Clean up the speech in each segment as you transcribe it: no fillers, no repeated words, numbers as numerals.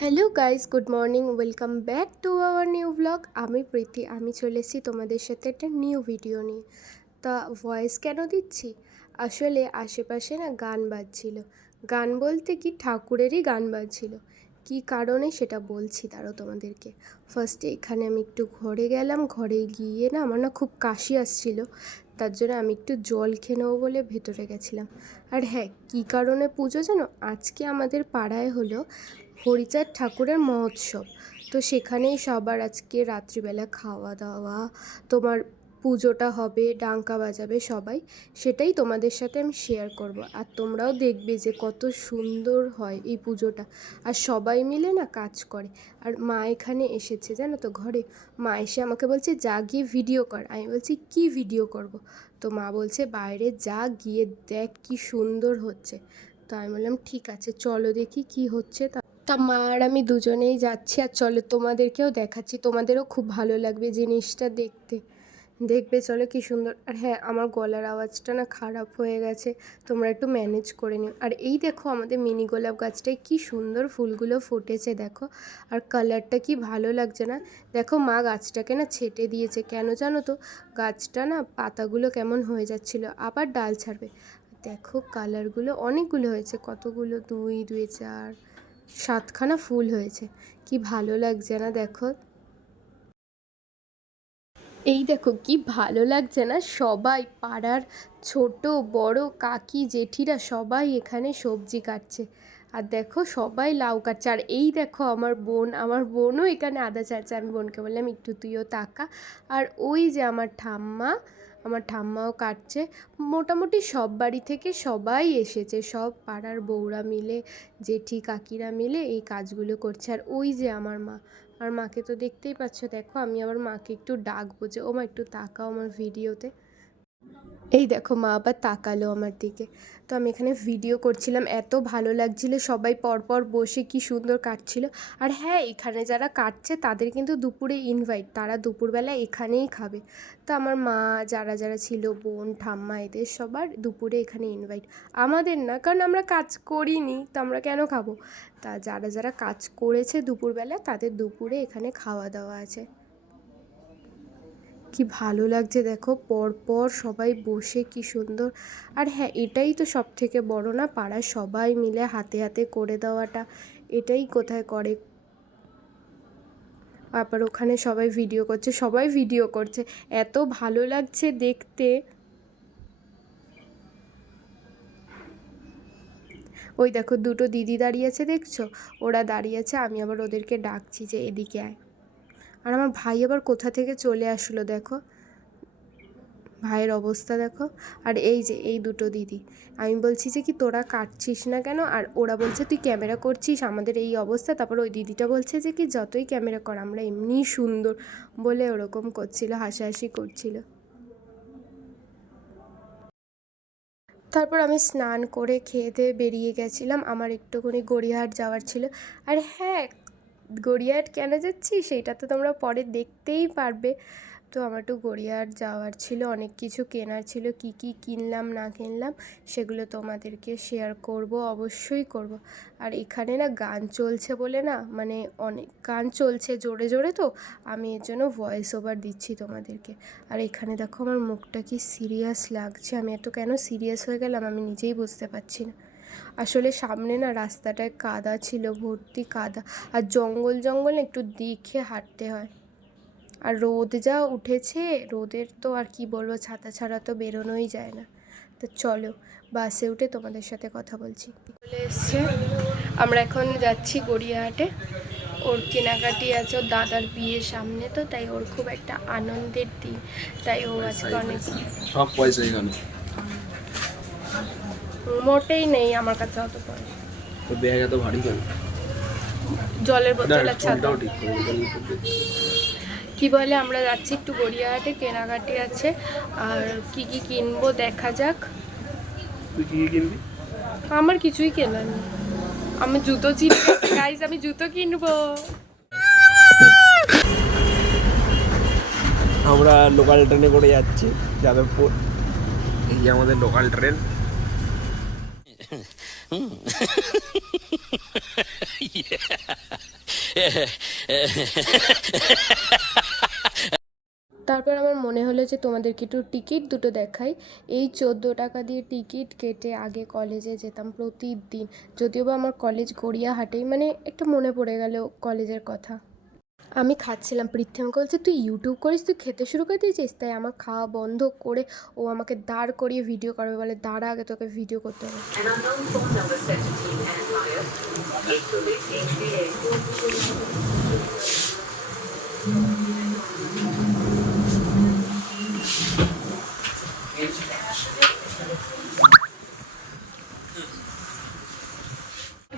Hello guys, good morning, welcome back to our new blog. আমি প্রীতি, আমি চলে এসেছি তোমাদের সাথে একটা নিউ ভিডিও নিয়ে। তা ভয়েস কেন দিচ্ছি? আসলে আশেপাশে না গান বাজছিল। গান বলতে কি, ঠাকুরেরই গান বাজছিল। কি কারণে সেটা বলছি দাঁড়াও তোমাদেরকে। ফার্স্টে এখানে আমি একটু ঘরে গেলাম, ঘরে গিয়ে না আমার না খুব কাশি আসছিল, তার জন্য আমি একটু জল খেয়ে নেবো বলে ভেতরে গেছিলাম। আর হ্যাঁ, কী কারণে পুজো জানো? আজকে আমাদের পাড়ায় হলো হরিচাঁদ ঠাকুরের মহোৎসব। তো সেখানেই সবার আজকে রাত্রিবেলা খাওয়া দাওয়া, তোমার পুজোটা হবে, ডাঙ্কা বাজাবে সবাই, সেটাই তোমাদের সাথে আমি শেয়ার করব। আর তোমরাও দেখবে যে কত সুন্দর হয় এই পুজোটা। আর সবাই মিলে না কাজ করে। আর মা এখানে এসেছে জানো তো ঘরে। মা এসে আমাকে বলছে যা গিয়ে ভিডিও কর। আমি বলছি কি ভিডিও করব? তো মা বলছে বাইরে যা, গিয়ে দেখ কি সুন্দর হচ্ছে। তো আমি বললাম ঠিক আছে, চলো দেখি কি হচ্ছে। তা মা আর আমি দুজনেই যাচ্ছি, আর চলো তোমাদেরকেও দেখাচ্ছি, তোমাদেরও খুব ভালো লাগবে জিনিসটা দেখতে। দেখবে চলো কি সুন্দর। আর হ্যাঁ, আমার গলার আওয়াজটা না খারাপ হয়ে গেছে, তোমরা একটু ম্যানেজ করে নিও। আর এই দেখো আমাদের মিনি গোলাপ গাছটায় কি সুন্দর ফুলগুলো ফুটেছে দেখো। আর কালারটা কি ভালো লাগছে না? দেখো মা গাছটাকে না ছেটে দিয়েছে, কেন জানো তো? গাছটা না পাতাগুলো কেমন হয়ে যাচ্ছিলো, আবার ডাল ছাড়বে। দেখো কালারগুলো অনেকগুলো হয়েছে, কতগুলো, 2 2 4 7খানা ফুল হয়েছে। কি ভালো লাগছে না দেখো। এই দেখো কি ভালো লাগছে না? সবাই পাড়ার ছোট বড় কাকি জেঠিরা সবাই এখানে সবজি কাটছে। আর দেখো সবাই লাউ কাটছে। আর এই দেখো আমার বোনও এখানে আদা ছাড়ছে। আমি বোনকে বললাম একটু তুইও তাকা। আর ওই যে আমার ঠাম্মাও কাটছে। মোটামুটি সব বাড়ি থেকে সবাই এসেছে, সব পাড়ার বউরা মিলে, জেঠি কাকিরা মিলে এই কাজগুলো করছে। আর ওই যে আমার মা, আর মাকে তো দেখতেই পাচ্ছ। দেখো আমি আবার মাকে একটু ডাকবো যে ও মা একটু তাকাও আমার ভিডিওতে। এই দেখো মা আবার তাকালো আমার দিকে। তো আমি এখানে ভিডিও করছিলাম, এত ভালো লাগছিল, সবাই পরপর বসে কি সুন্দর কাটছিল। আর হ্যাঁ, এখানে যারা কাটছে তাদের কিন্তু দুপুরে ইনভাইট, তারা দুপুরবেলা এখানেই খাবে। তো আমার মা, যারা যারা ছিল, বোন ঠাম্মা, এদের সবার দুপুরে এখানে ইনভাইট। আমাদের না, কারণ আমরা কাজ করিনি, তো আমরা কেন খাবো? তা যারা যারা কাজ করেছে দুপুরবেলা, তাদের দুপুরে এখানে খাওয়া দাওয়া আছে। কি ভালো লাগছে দেখো, পরপর সবাই বসে কি সুন্দর। আর হ্যাঁ, এটাই তো সব থেকে বড় না, পাড়ার সবাই মিলে হাতে হাতে করে দেওয়াটা, এটাই কোথায় করে। আবার ওখানে সবাই ভিডিও করছে, এত ভালো লাগছে দেখতে। ওই দেখো দুটো দিদি দাঁড়িয়ে আছে দেখছো, ওরা দাঁড়িয়ে আছে, আমি আবার ওদেরকে ডাকছি যে এদিকে আয়। আর আমার ভাই আবার কোথা থেকে চলে আসলো দেখো, ভাইয়ের অবস্থা দেখো। আর এই যে এই দুটো দিদি, আমি বলছি যে কি তোরা কাটছিস না কেন? আর ওরা বলছে তুই ক্যামেরা করছিস, আমাদের এই অবস্থা। তারপর ওই দিদিটা বলছে যে কি যতই ক্যামেরা কর, আমরা এমনিই সুন্দর, বলে ওরকম করছিল, হাসাহাসি করছিল। তারপর আমি স্নান করে খেয়ে দিয়ে বেরিয়ে গেছিলাম, আমার একটুখানি গড়িয়াহাট যাওয়ার ছিল। আর হ্যাঁ, গড়িয়াহাট কেন যাচ্ছি সেটা তো তোমরা পরে দেখতেই পারবে। তো আমার একটু গড়িয়াহাট যাওয়ার ছিল, অনেক কিছু কেনার ছিল, কি কি কিনলাম না কিনলাম সেগুলো তোমাদেরকে শেয়ার করব, অবশ্যই করব। আর এখানে না গান চলছে বলে না, মানে অনেক গান চলছে জোরে জোরে, তো আমি এর জন্য ভয়েস ওভার দিচ্ছি তোমাদেরকে। আর এখানে দেখো আমার মুখটা কি সিরিয়াস লাগছে, আমি এত কেন সিরিয়াস হয়ে গেলাম আমি নিজেই বুঝতে পারছি না। আসলে সামনে না রাস্তাটায় কাদা ছিল, ভর্তি কাদা, আর জঙ্গল জঙ্গল একটু দেখে হাঁটতে হয়। আর রোদ যা উঠেছে, রোদের তো আর কি বলবো, ছাতা ছাড়া তো বেরোনোই যায় না। তো চলো বাসে উঠে তোমাদের সাথে কথা বলছি। চলে এসছে, আমরা এখন যাচ্ছি গড়িয়াহাটে। ওর কেনাকাটি আছে, ওর দাদার বিয়ের সামনে, তো তাই ওর খুব একটা আনন্দের দিন, তাই ও আজকে অনেক সব পয়সা এখানে মোটেই নেই আমার কাছে অত পয়সা। তো ব্যাগ এত ভারী কেন? জলের বোতল আছে, ফোনটাও ঠিক করে কি বলে, আমরা যাচ্ছি একটু গড়িয়াহাটে, কেনাকাটি আছে, আর কি কি কিনবো দেখা যাক। তুই কি কিনবি? আমার কিছুই কেনার নেই, আমি জুতো চিনে গেছি গাইস, আমি জুতো কিনবো। আমরা লোকাল ট্রেনে করে যাচ্ছি যাদবপুর। এই যে আমাদের লোকাল ট্রেন। তারপর আমার মনে হলো যে তোমাদেরকে একটু টিকিট দুটো দেখাই। এই 14 টাকা দিয়ে টিকিট কেটে আগে কলেজে যেতাম প্রতিদিন, যদিও বা আমার কলেজ গড়িয়াহাটেই, মানে একটু মনে পড়ে গেল কলেজের কথা। আমি খাচ্ছিলাম, পৃথ্বী আমাকে বলছে তুই ইউটিউব করিস, তুই খেতে শুরু করে দিয়েছিস। তাই আমার খাওয়া বন্ধ করে ও আমাকে দাঁড় করিয়ে ভিডিও করবে, বলে দাঁড়া আগে তোকে ভিডিও করতে হবে। An unknown phone number sent to Team Empire. Please police HDA.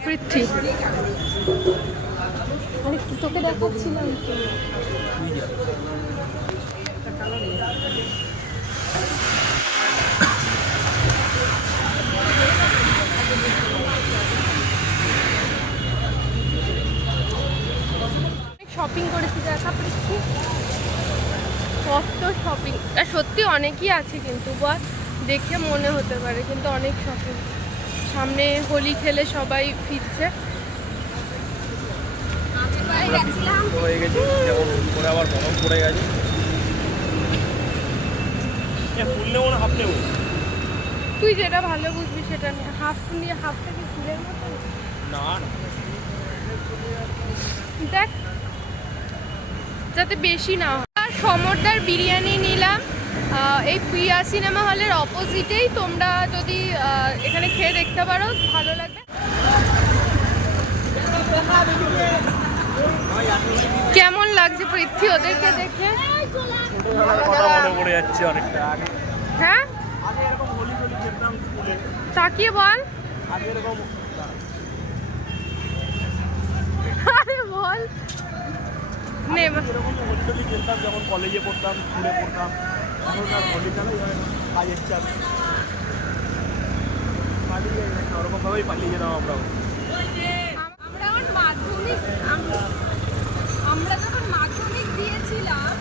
Prithvi আরে তোকে দেখাচ্ছিলাম তো। শপিং করেছি দেখা পৃথ্বী, কত শপিং। আর সত্যি অনেকই আছে কিন্তু বল, দেখে মনে হতে পারে কিন্তু অনেক শপিং। সামনে হোলি খেলে সবাই ফিরছে। হয়ে গেছে যেমন করে আবার বরফ পড়ে গেছে। ফুল নেবো না হাফ নেবো? তুই যেটা ভালো বুঝবি সেটা নিয়ে। হাফ নিয়ে, হাফটা কি ফুলের মতো? না দেখ যাতে বেশি না হয়। আর সমরদার বিরিয়ানি নিলাম এই প্রিয়া সিনেমা হলের অপোজিটেই। তোমরা যদি এখানে খেয়ে দেখতে পারো ভালো লাগবে। কেমন লাগছে পৃথ্বী ওদেরকে দেখে? কথা মনে পড়ে যাচ্ছে অনেকটা আগে। হ্যাঁ আগে এরকম হোলি হোলি খেলতাম স্কুলে। তাকিয়ে বল। আগে এরকম আরে বল নে। এরকম হোলি হোলি খেলতাম যখন কলেজে পড়তাম, স্কুলে পড়তাম। এখন আর হোলি খেলা কাজের চাপ পালিয়ে যাই, ওরকমভাবেই পালিয়ে যেতাম আমরাও। আমরা যখন মাধ্যমিক দিয়েছিলাম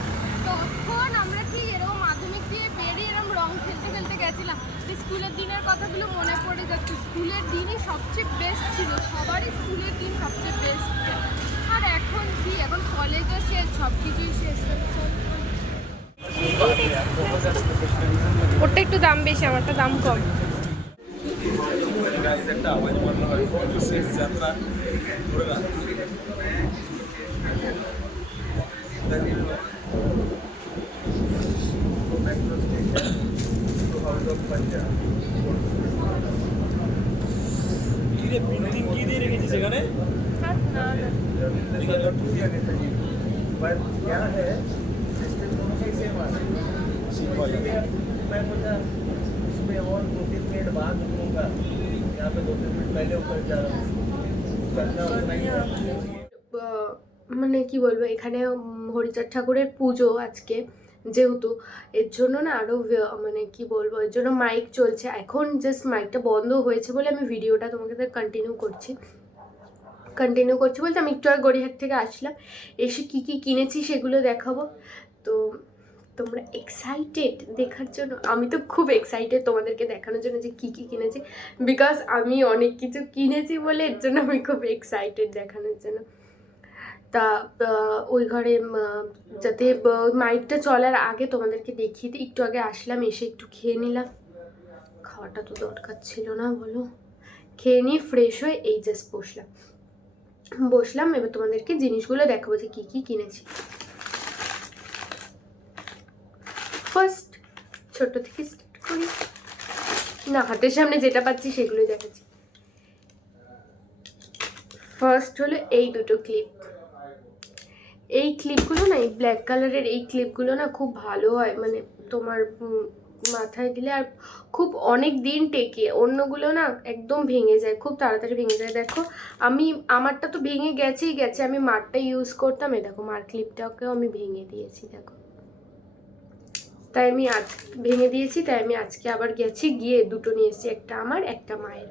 তখন আমরা ঠিক এরকম মাধ্যমিক দিয়ে বেরিয়ে এরকম রং খেলতে খেলতে গেছিলাম। স্কুলের দিনের কথাগুলো মনে পড়ে যাচ্ছে। স্কুলের দিনই সবচেয়ে বেস্ট ছিল, সবারই স্কুলের দিন সবচেয়ে বেস্ট। আর এখন কি, এখন কলেজও শেষ, সব কিছুই শেষ। ওটা একটু দাম বেশি, আমারটা দাম কম। একটা আওয়াজ মারলো হয় শেষ যাত্রা ধরে না। প্রিন্টিং কি দিয়ে রেখেছি সেখানে? মানে কি বলবো, এখানে হরিচাঁদ ঠাকুরের পুজো আজকে, যেহেতু এর জন্য না আরও মানে কি বলবো, এর জন্য মাইক চলছে। এখন জাস্ট মাইকটা বন্ধ হয়েছে বলে আমি ভিডিওটা তোমাকে কন্টিনিউ করছি বলতে আমি একটু আর গড়িয়াহাট থেকে আসলাম, এসে কি কি কিনেছি সেগুলো দেখাবো। তো তোমরা এক্সাইটেড দেখার জন্য? আমি তো খুব এক্সাইটেড তোমাদেরকে দেখানোর জন্য যে কী কী কিনেছি, বিকজ আমি অনেক কিছু কিনেছি বলে এর জন্য আমি খুব এক্সাইটেড দেখানোর জন্য। তা ওই ঘরে যাতে মাইকটা চলার আগে তোমাদেরকে দেখিয়ে দিই, একটু আগে আসলাম, এসে একটু খেয়ে নিলাম। খাওয়াটা তো দরকার ছিল না বলো। খেয়ে নিয়ে ফ্রেশ হয়ে এই জাস্ট বসলাম। এবার তোমাদেরকে জিনিসগুলো দেখাবো যে কী কী কিনেছি। ফার্স্ট ছোট থেকে স্টার্ট করি না, হাতের সামনে যেটা পাচ্ছি সেগুলোই দেখাচ্ছি। ফার্স্ট হলো এই দুটো ক্লিপ। এই ক্লিপগুলো না, এই ব্ল্যাক কালারের এই ক্লিপগুলো না খুব ভালো হয়, মানে তোমার মাথায় দিলে আর খুব অনেক দিন টেকে। অন্যগুলো না একদম ভেঙে যায়, খুব তাড়াতাড়ি ভেঙে যায়। দেখো আমারটা তো ভেঙে গেছেই গেছে, আমি মারটা ইউজ করতাম, এ দেখো মার ক্লিপটাকেও আমি ভেঙে দিয়েছি দেখো। তাই আমি আজ ভেঙে দিয়েছি, তাই আমি আজকে আবার গেছি, গিয়ে দুটো নিয়ে এসেছি, একটা আমার একটা মায়ের।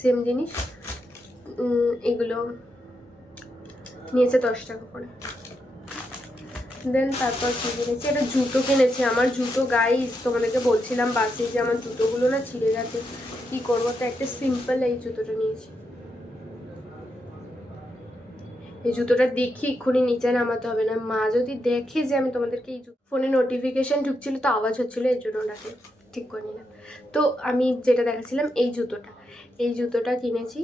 সেম জিনিস। এগুলো নিয়েছে 10 টাকা করে। দেন তারপর কি কিনেছি, একটা জুতো কিনেছি। আমার জুতো গাইস তোমাদেরকে বলছিলাম বাসে যে আমার জুতোগুলো না ছিঁড়ে গেছে, কি করবো, তো একটা সিম্পল এই জুতোটা নিয়েছি। এই জুতোটা দেখি এক্ষুনি নিচে নামাতে হবে না, মা যদি দেখে যে আমি তোমাদেরকে এই ফোনে নোটিফিকেশান ঢুকছিল তো আওয়াজ হচ্ছিলো, এর জন্য ওটাকে ঠিক করে নিলাম। তো আমি যেটা দেখাচ্ছিলাম এই জুতোটা কিনেছি।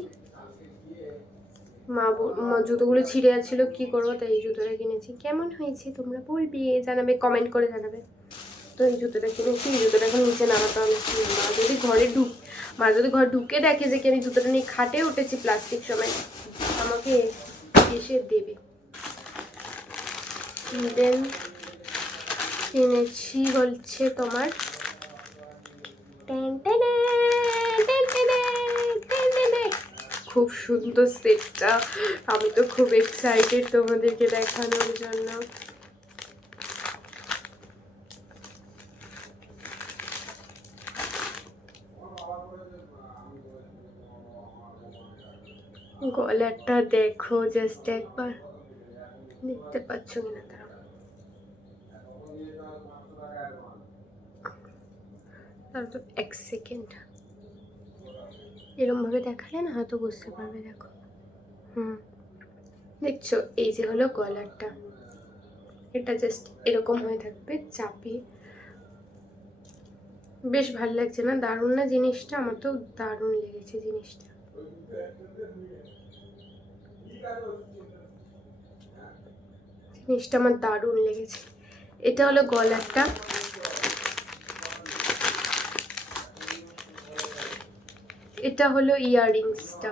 জুতোগুলো ছিঁড়ে যাচ্ছিলো, কী করবো, তাই এই জুতোটা কিনেছি। কেমন হয়েছে তোমরা বলবি, জানাবে, কমেন্ট করে জানাবে। তো এই জুতোটা কিনেছি, এই জুতোটা এখন নিচে নামাতে হবে। মা যদি ঘরে ঢুকে দেখে যে কি আমি জুতোটা নিয়ে খাটে উঠেছি প্লাস্টিক সময়, আমাকে এসে দেবে। দেন কিনেছি হচ্ছে তোমার খুব সুন্দর সেটটা, আমি তো খুব এক্সাইটেড তোমাদেরকে দেখানোর জন্য। গলাটা দেখো জাস্ট একবার, দেখতে পাচ্ছ কিনা তারা, তো এক সেকেন্ড এরকম ভাবে দেখালে না হয়তো বুঝতে পারবে। দেখো, দেখছো, এই যে হলো গলারটা, এটা জাস্ট এরকম হয়ে থাকবে চাপি। বেশ ভালো লাগছে না, দারুণ না জিনিসটা? আমার তো দারুণ লেগেছে জিনিসটা। জিনিসটা আমার দারুণ লেগেছে। এটা হলো গলারটা, এটা হলো ইয়াররিংসটা।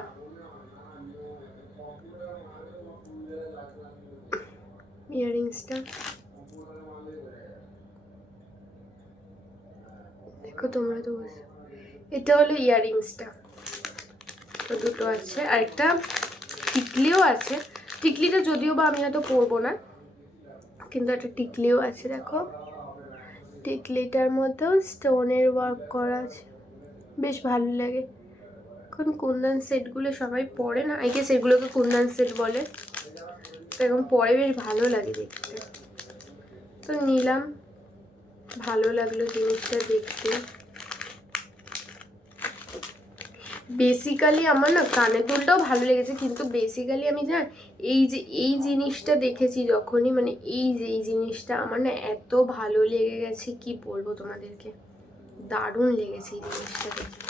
দেখো তোমরা তো বুঝো, এটা হলো ইয়াররিংসটা। তো দুটো আছে, আর একটা টিকলিও আছে। টিকলিটা যদিও বা আমি হয়তো পরবো না, কিন্তু একটা টিকলিও আছে। দেখো, টিকলিটার মধ্যেও স্টোনের ওয়ার্ক করা আছে, বেশ ভালো লাগে। এখন কুন্দন সেটগুলো সবাই পরে না, আগে সেগুলোকে কুন্দন সেট বলে, তো এখন পরে বেশ ভালো লাগে দেখতে। তো নিলাম, ভালো লাগলো জিনিসটা দেখতে। বেসিক্যালি আমার না কানের দুলটাও ভালো লেগেছে, কিন্তু বেসিক্যালি আমি এই জিনিসটা দেখেছি যখনই, মানে এই জিনিসটা আমার না এত ভালো লেগে গেছে, কি বলবো তোমাদেরকে, দারুণ লেগেছে এই জিনিসটা দেখে।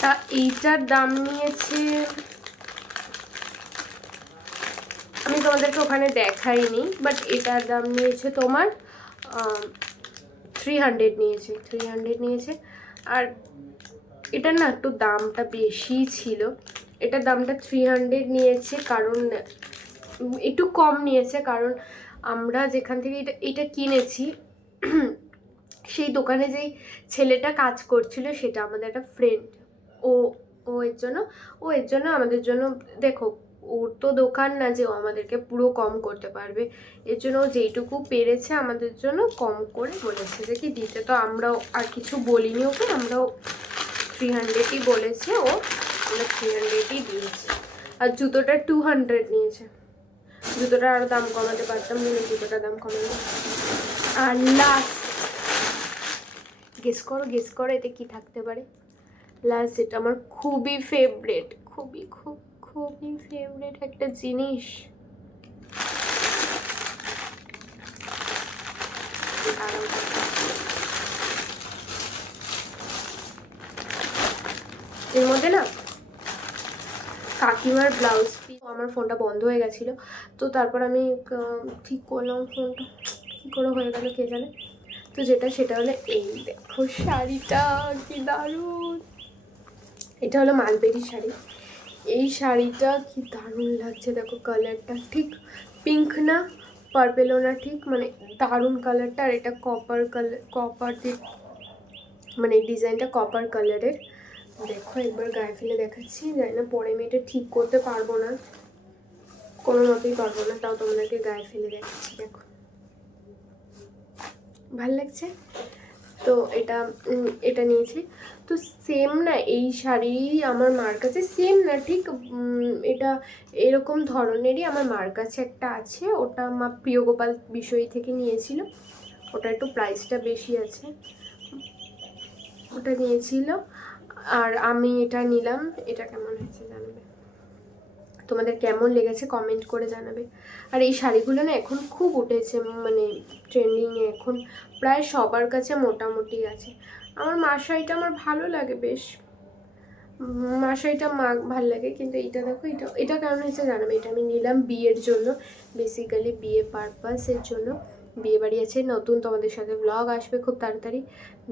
তা এইটার দাম নিয়েছে, আমি তোমাদেরকে ওখানে দেখাইনি, বাট এটার দাম নিয়েছে তোমার 300 নিয়েছে। আর এটা না একটু দামটা বেশি ছিল, এটার দামটা 300 নিয়েছে, কারণ একটু কম নিয়েছে, কারণ আমরা যেখান থেকে এটা কিনেছি সেই দোকানে যেই ছেলেটা কাজ করছিল সেটা আমাদের একটা ফ্রেন্ড। ও এর জন্য আমাদের জন্য, দেখো ওর তো দোকান না যে ও আমাদেরকে পুরো কম করতে পারবে, এর জন্য ও যেইটুকু পেরেছে আমাদের জন্য কম করে বলেছে যে কি দিতে। তো আমরাও আর কিছু বলিনি ওকে, আমরাও 300ই বলেছে ও, আমরা 300ই দিয়েছি। আর জুতোটা 200 নিয়েছে, জুতোটা আরও দাম কমাতে পারতাম, কিন্তু জুতোটার দাম কমানো। আর লাস্ট গেস করো এতে কি থাকতে পারে। লাস্ট যেটা আমার খুবই ফেভারিট, খুবই ফেভারিট একটা জিনিস, এর মধ্যে না কাকিমার ব্লাউজ পিস। আমার ফোনটা বন্ধ হয়ে গেছিলো, তো তারপর আমি ঠিক করলাম ফোনটা, কী করে হয়ে গেল কে জানে। তো সেটা হলো এই দেখো শাড়িটা, কি দারুণ। এটা হলো মালবেরি শাড়ি, এই শাড়িটা কি দারুণ লাগছে। দেখো কালারটা ঠিক পিঙ্ক না, পার্পেলও না, ঠিক মানে দারুণ কালারটা। আর এটা কপার দিয়ে, মানে ডিজাইনটা কপার কালারের। দেখো একবার গায়ে ফেলে দেখাচ্ছি, জানি না পরে আমি এটা ঠিক করতে পারবো না, কোনো মতেই পারবো না, তাও তোমাদেরকে গায়ে ফেলে দেখাচ্ছি। দেখো ভাল লাগছে তো। এটা নিয়েছি তো সেম না, এই শাড়ি আমার মার কাছে সেম না ঠিক, এটা এরকম ধরনেরই আমার মার কাছে একটা আছে, ওটা মা প্রিয়গোপাল বিষয় থেকে নিয়েছিল, ওটা একটু প্রাইসটা বেশি আছে, ওটা নিয়েছিল। আর আমি এটা নিলাম, এটা কেমন হয়েছে জানাবে, তোমাদের কেমন লেগেছে কমেন্ট করে জানাবে। আর এই শাড়িগুলো না এখন খুব উঠেছে, মানে ট্রেন্ডিংয়ে এখন প্রায় সবার কাছে মোটামুটি আছে। আমার মা শাড়িটা আমার ভালো লাগে বেশ, মা শাড়িটা ভালো লাগে, কিন্তু এইটা দেখো, এটা কেমন হয়েছে জানাবে। এটা আমি নিলাম বিয়ের জন্য, বেসিক্যালি বিয়ে পারপাসের জন্য। বিয়ে বাড়ি আছে নতুন, তোমাদের সাথে ব্লগ আসবে খুব তাড়াতাড়ি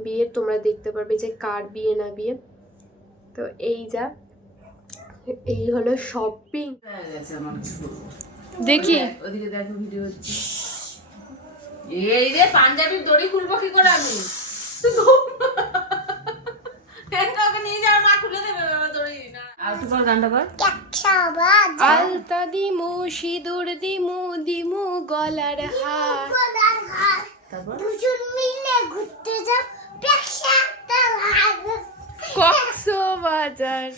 বিয়ের, তোমরা দেখতে পারবে যে কার বিয়ে না বিয়ে। তো এই হলো শপিং। দেখি ওদিকে দেখো ভিডিও হচ্ছে। এই রে পাঞ্জাবির দড়ি খুলবো কি করে আমি? ওকে নিয়ে যাও, মা খুলে দেবে বাবা দড়ি না। আর তুই কর গানটা কর। আলতা দিমু সিঁদুর দিমু দিমু গলার হার, তারপর দুজন মিলে ঘুরতে যাব কক্সবাজার।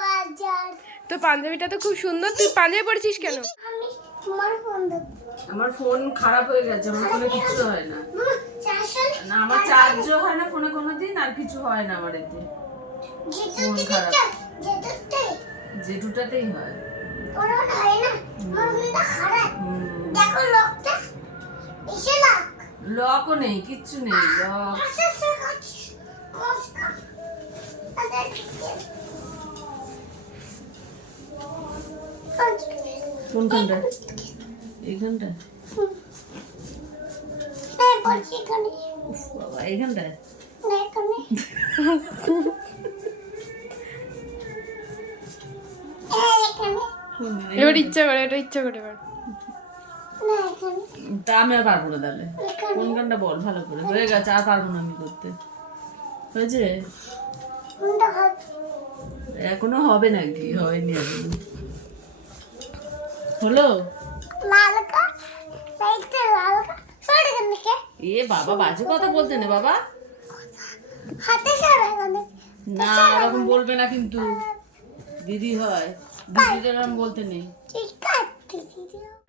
বাজার। তো পাঞ্জাবিটা তো খুব সুন্দর, তুই পাঞ্জাবি পরেছিস কেন? আমি তোমার ফোন দেব। আমার ফোন খারাপ হয়ে গেছে, আমার ফোনে কিচ্ছু হয় না। না আমার চার্জও হয় না ফোনে কোনোদিন, আর কিছু হয় না আমার এতে। ফোন খারাপ জেঠুটাতেই হয়। দেখো লোকটা এসে না লকও নেই, কিচ্ছু নেই লক। কোনখানটা? এইখানটা? উফ বাবা, এইখানটায়? এবার ইচ্ছা করে, এটা ইচ্ছা করে এবার। তা আমি আর পারবো না তাহলে। কোন গানটা বল ভালো করে। হয়ে গেছে, আর পারবো না আমি করতে। হয়েছে? এখনো হবে নাকি? হয়নি এখনো। হলো? এ বাবা বাজে কথা বলতে নে বাবা। না ওরকম বলবে না কিন্তু, দিদি হয়, দিদিদের এরকম বলতে নেই।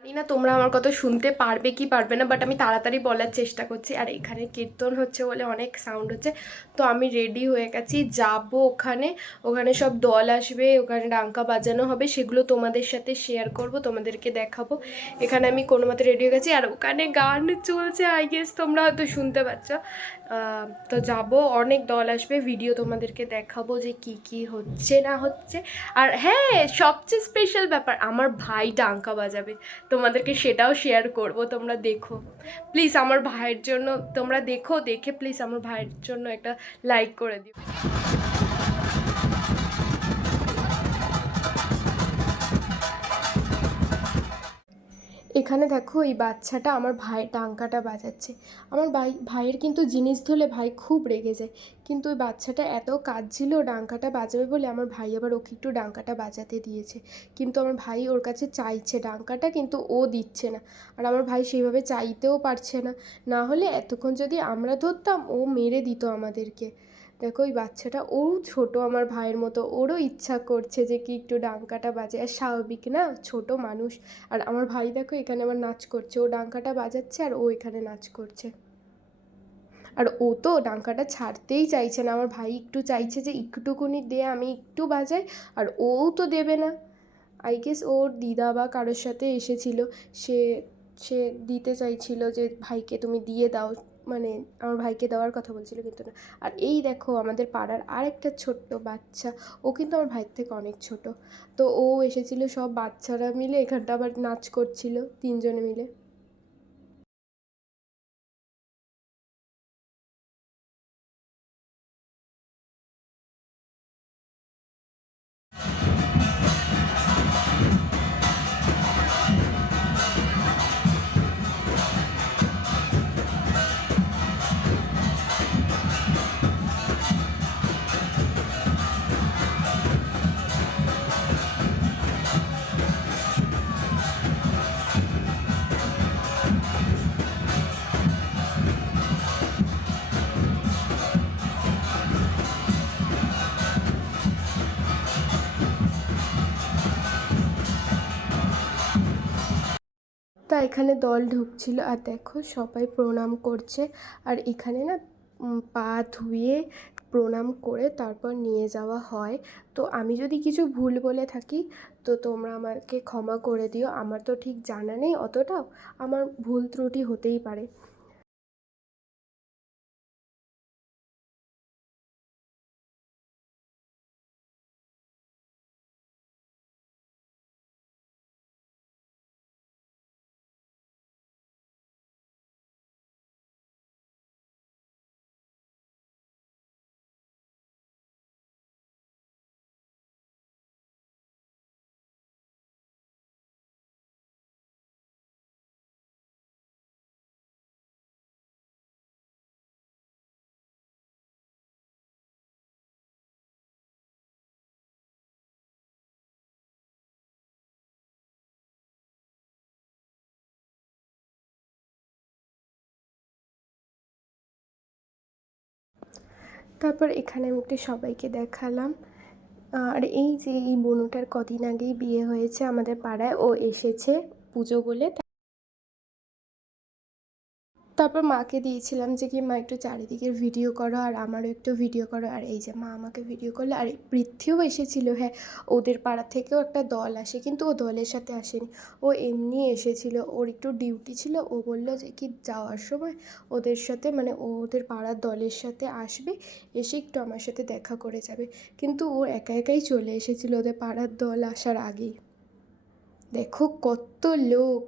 জানি না তোমরা আমার কথা শুনতে পারবে কি পারবে না, বাট আমি তাড়াতাড়ি বলার চেষ্টা করছি। আর এখানে কীর্তন হচ্ছে বলে অনেক সাউন্ড হচ্ছে। তো আমি রেডি হয়ে গেছি, যাব ওখানে সব দল আসবে, ওখানে ডাঙ্কা বাজানো হবে, সেগুলো তোমাদের সাথে শেয়ার করব, তোমাদেরকে দেখাবো। এখানে আমি কোনো মতে রেডি হয়ে গেছি, আর ওখানে গান চলছে, আই গেস তোমরা হয়তো শুনতে পাচ্ছ। তো যাব, অনেক দল আসবে, ভিডিও তোমাদেরকে দেখাবো যে কি কি হচ্ছে না হচ্ছে। আর হ্যাঁ, সবচেয়ে স্পেশাল ব্যাপার, আমার ভাই ডাঙ্কা বাজাবে, তোমাদেরকে সেটাও শেয়ার করব, তোমরা দেখো প্লিজ। আমার ভাইয়ের জন্য তোমরা দেখো, দেখে প্লিজ আমার ভাইয়ের জন্য একটা লাইক করে দিও। এখানে দেখো এই বাচ্চাটা আমার ভাই ডাঙ্কাটা বাজাচ্ছে। আমার ভাইয়ের কিন্তু জিনিস ধরলে ভাই খুব রেগে যায়, কিন্তু ওই বাচ্চাটা এত কাজ ছিল ডাঙ্কাটা বাজাবে বলে আমার ভাই আবার ওকে একটু ডাঙ্কাটা বাজাতে দিয়েছে। কিন্তু আমার ভাই ওর কাছে চাইছে ডাঙ্কাটা, কিন্তু ও দিচ্ছে না। আর আমার ভাই সেইভাবে চাইতেও পারছে না, না হলে এতক্ষণ যদি আমরা ধরতাম ও মেরে দিত আমাদেরকে। দেখো ওই বাচ্চাটা, ওও ছোট আমার ভাইয়ের মতো, ওরও ইচ্ছা করছে যে কি একটু ডাঙ্কাটা বাজে, আর স্বাভাবিক না, ছোট মানুষ। আর আমার ভাই দেখো এখানে আবার নাচ করছে, ও ডাঙ্কাটা বাজাচ্ছে আর ও এখানে নাচ করছে। আর ও তো ডাঙ্কাটা ছাড়তেই চাইছে না, আমার ভাই একটু চাইছে যে একটুকুনি দে আমি একটু বাজাই, আর ওও তো দেবে না। আই গেস ওর দিদা বা কারোর সাথে এসেছিল, সে সে দিতে চাইছিল যে ভাইকে তুমি দিয়ে দাও, মানে আমার ভাইকে দেওয়ার কথা বলছিল, কিন্তু না। আর এই দেখো আমাদের পাড়ার আরেকটা ছোট্ট বাচ্চা, ও কিন্তু আমার ভাইয়ের থেকে অনেক ছোট। তো ও এসেছিল, সব বাচ্চারা মিলে এখানটা আবার নাচ করছিল তিনজনে মিলে। তা এখানে দল ঢুকছিল, আর দেখো সবাই প্রণাম করছে। আর এখানে না পা ধুয়ে প্রণাম করে তারপর নিয়ে যাওয়া হয়। তো আমি যদি কিছু ভুল বলে থাকি তো তোমরা আমাকে ক্ষমা করে দিও, আমার তো ঠিক জানা নেই অতটাও, আমার ভুল ত্রুটি হতেই পারে। তারপর এখানে আমি একটু সবাইকে দেখালাম। আর এই যে এই বোনটার কদিন আগেই বিয়ে হয়েছে আমাদের পাড়ায়, ও এসেছে পুজো বলে। তারপর মাকে দিয়েছিলাম যে কি মা একটু চারিদিকের ভিডিও করো আর আমারও একটু ভিডিও করো। আর এই যে মা আমাকে ভিডিও করলো। আর পৃথ্বীও এসেছিলো, হ্যাঁ ওদের পাড়া থেকেও একটা দল আসে, কিন্তু ও দলের সাথে আসেনি, ও এমনি এসেছিলো, ওর একটু ডিউটি ছিল। ও বললো যে কি যাওয়ার সময় ওদের সাথে মানে ওদের পাড়ার দলের সাথে আসবে, এসে একটু আমার সাথে দেখা করে যাবে, কিন্তু ও একা একাই চলে এসেছিলো ওদের পাড়ার দল আসার আগেই। দেখো কত লোক।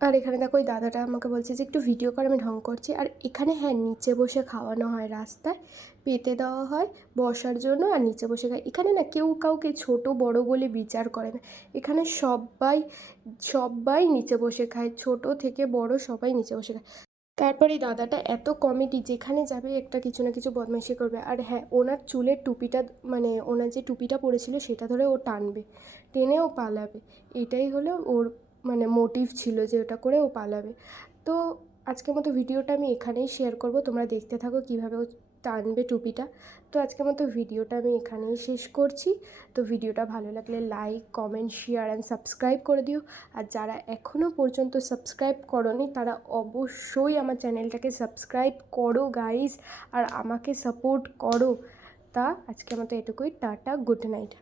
আর এখানে দেখো ওই দাদাটা আমাকে বলছে যে একটু ভিডিও কর, আমি ঢং করছি। আর এখানে হ্যাঁ নিচে বসে খাওয়ানো হয়, রাস্তায় পেতে দেওয়া হয় বসার জন্য, আর নিচে বসে খায়। এখানে না কেউ কাউকে ছোট বড় বলে বিচার করে না, এখানে সবাই সবাই নিচে বসে খায়, ছোট থেকে বড় সবাই নিচে বসে খায়। তারপরে এই দাদাটা এত কমেডি, যেখানে যাবে একটা কিছু না কিছু বদমাইশি করবে। আর হ্যাঁ ওনার চুলের টুপিটা মানে ওনার যে টুপিটা পরেছিল সেটা ধরে ও টানবে, টেনে ও পালাবে, এটাই হলো ওর মানে মোটিভ ছিল যে ওটা করে ও পালাবে। তো আজকের মতো ভিডিওটা আমি এখানেই শেয়ার করব, তোমরা দেখতে থাকো কীভাবে ও টানবে টুপিটা। তো আজকের মতো ভিডিওটা আমি এখানেই শেষ করছি। তো ভিডিওটা ভালো লাগলে like comment share and subscribe করে দিও। আর যারা এখনও পর্যন্ত সাবস্ক্রাইব করোনি তারা অবশ্যই আমার চ্যানেলটাকে সাবস্ক্রাইব করো গাইস, আর আমাকে সাপোর্ট করো। তা আজকের মতো এটুকুই, টাটা, গুড নাইট।